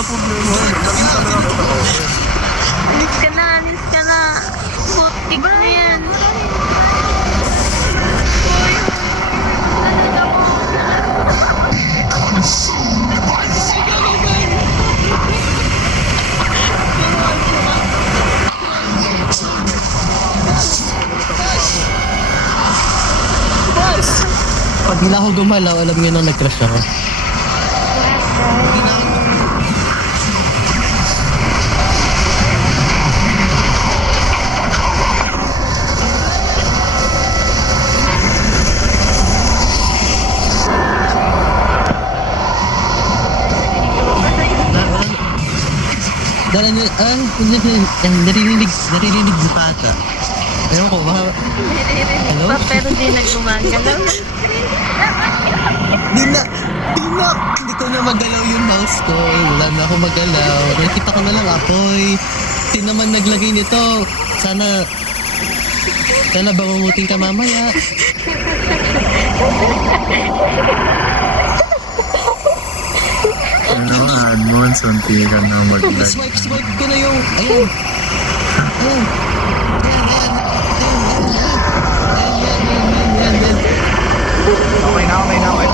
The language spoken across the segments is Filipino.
na problema yun. Nakita na ako tao. Alis ka na, alis ka na. Butik mo yan. Pag hindi ako gumalaw, alam nyo na nag-crush ako. Ah, yung naririnig, naririnig si Pata. Ewan ko, baka, Hello? Pa, pero di nagumagalaw. di na, di na, hindi ko na magalaw yung mouse ko. Wala na ako magalaw. Nakita ko na lang apoy. Hindi naman naglagay nito. Sana, sana bangungutin ka mamaya. Ano nga, Moon, sunti ka na mag-lag. Swipe, swipe ko na yung, ayan, ayan. Okay na, okay na, okay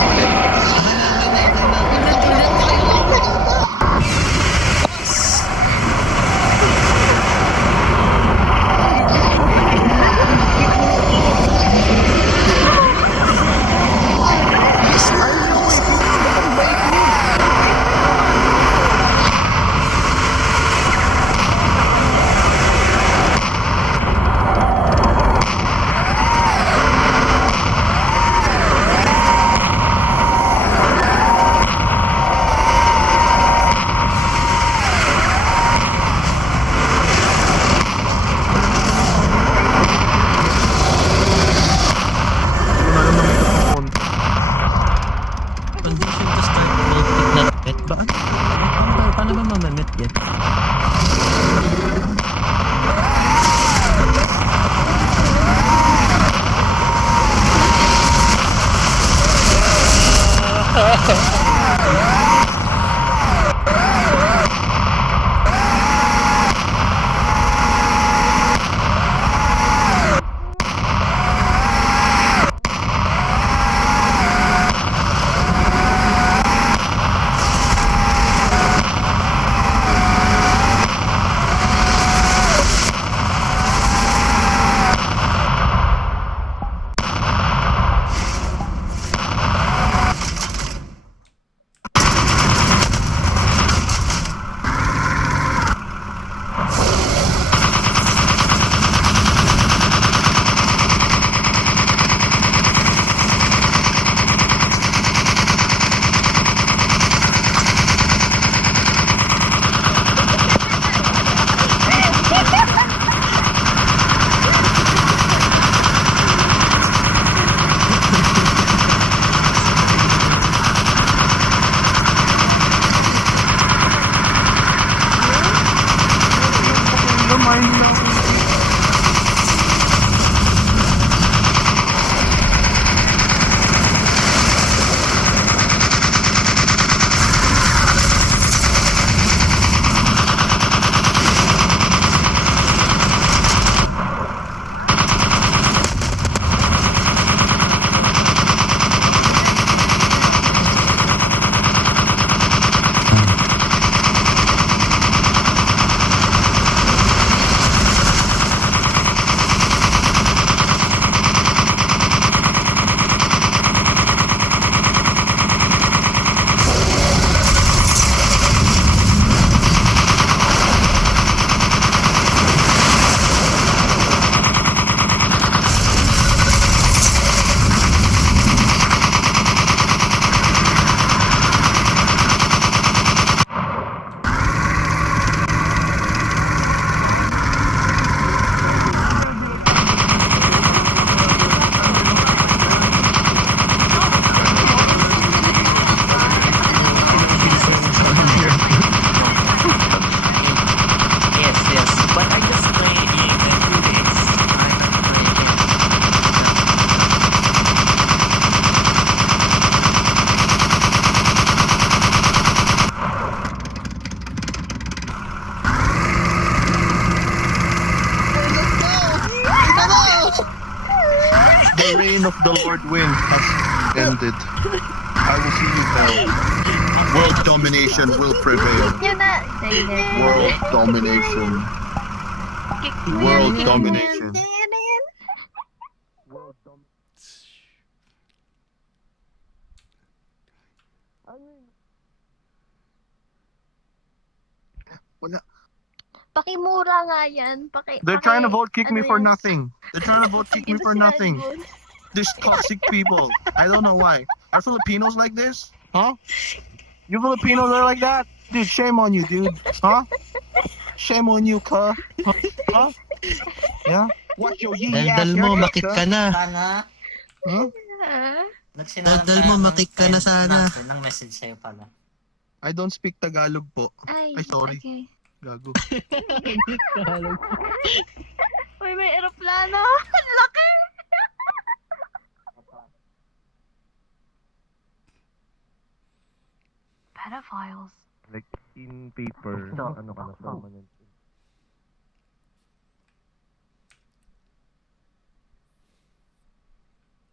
mind the Lord Wind has ended. I will see you now. World domination will prevail. Yun na. Sige. World domination. World yan, kick mo yan. domination. Yan na. World domination. Wala. Pakimura nga yan. Paki, They're paki- trying to vote kick me ano for yan? nothing. They're trying to vote kick me Ito for si nothing. Edmund. These toxic people. I don't know why. Are Filipinos like this? Huh? You Filipinos are like that? Dude, shame on you, dude. Huh? Shame on you, cuh. Huh? huh? Yeah? Watch your yee Daldal mo, makit ka na. Sana, Huh? Daldal mo, makik ka na sana. Ng message sa'yo pala. I don't speak Tagalog po. Ay, Ay, sorry. Okay. Gago. Uy, may eroplano. Ang Laki! Pedophiles. Like, in paper, No. ano ka na permanent.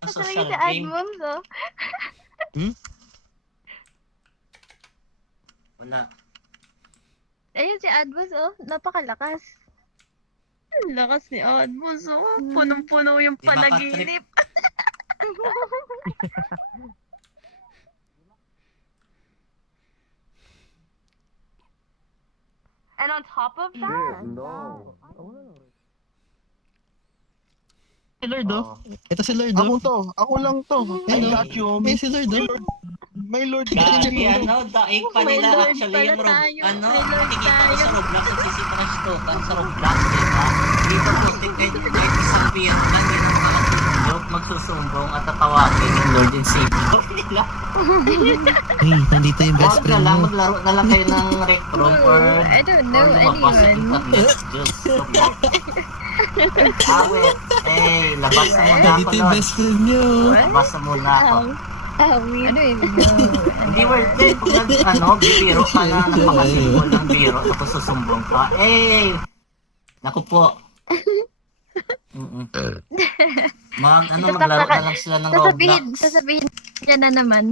Social si game. Edmund, oh. Wala. Ayun si Admus, oh. Napakalakas. Ang lakas ni Admus, oh. Punong-puno yung Di panaginip. And on top of that, No. Si Lord, oh. Oo. Ito si Lord, Ako to. Ako lang to. I Ano? got you, May homie. si Lord, oh. May Lord. Gagi, ano, daig pa May nila Lord actually pala yung Rob, tayo, ano, may Lord nakikita ko tayo. sa Roblox at sisi Crash to, sa Roblox, di ba? Dito po, kahit, kahit isang PM lang ang mga magsusumbong at tatawagin yung Lord and Savior nila. Hey, nandito yung best Huwag na friend lang, mo. maglaro na lang kayo ng rec room or, I don't or know lumabas sa anyone. internet. Diyos po. Awit, eh, labas na muna ako, Nandito yung Lord. best friend niyo. Labas na muna ako. Oh, we don't even know. Hindi worth it. Kung nag, ano, bibiro ka na, napakasimple ng biro, tapos susumbong ka. Eh! Naku po. Mm-mm. Mag, ano, maglaro na lang sila ng Sasabihin, Roblox. sasabihin niya na naman.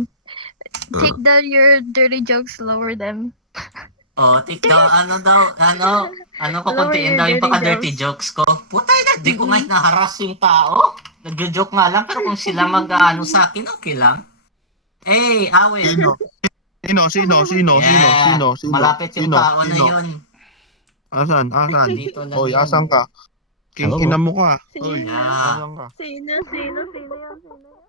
Take down your dirty jokes, lower them. Oh, tiktok, ano daw, ano, ano ko kuntiin daw yung dirty paka-dirty jokes ko. Putay na, di ko nga naharas yung tao. Nagjo-joke nga lang, pero kung sila mag-ano sa akin, okay lang. Eh, awit. Sino? Sino? Sino? Sino? Sino? Yeah, Sino? Sino? Malapit yung Sino? tao na Sino? yun. Asan? Asan? Dito lang Oy, yun. asan ka? King Hello? ina mo ka. Oy, Yeah. asan ka? Sino, sino, sino yan, sino yan?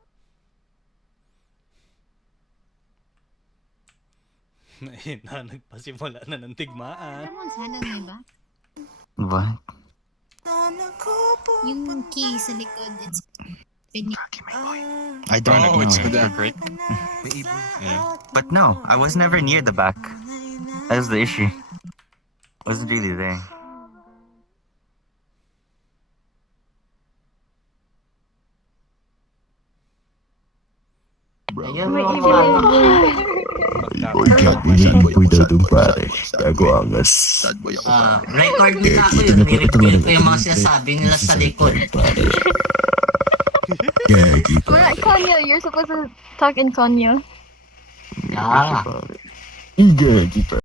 Ayun na, nagpasimula na ng tigmaan. Alam mo, sana may ba? What? Yung key sa likod, it's. I don't Oh, know. it's with that, right? But no, I was never near the back. That was the issue. Wasn't really there. Ayun, May mga evil ano. Sad boy ako. Ah, record na ako yun. Ni-record ko yung mga sinasabi nila sa likod. Mga Konyo, you're supposed to talk in Konyo. Ah.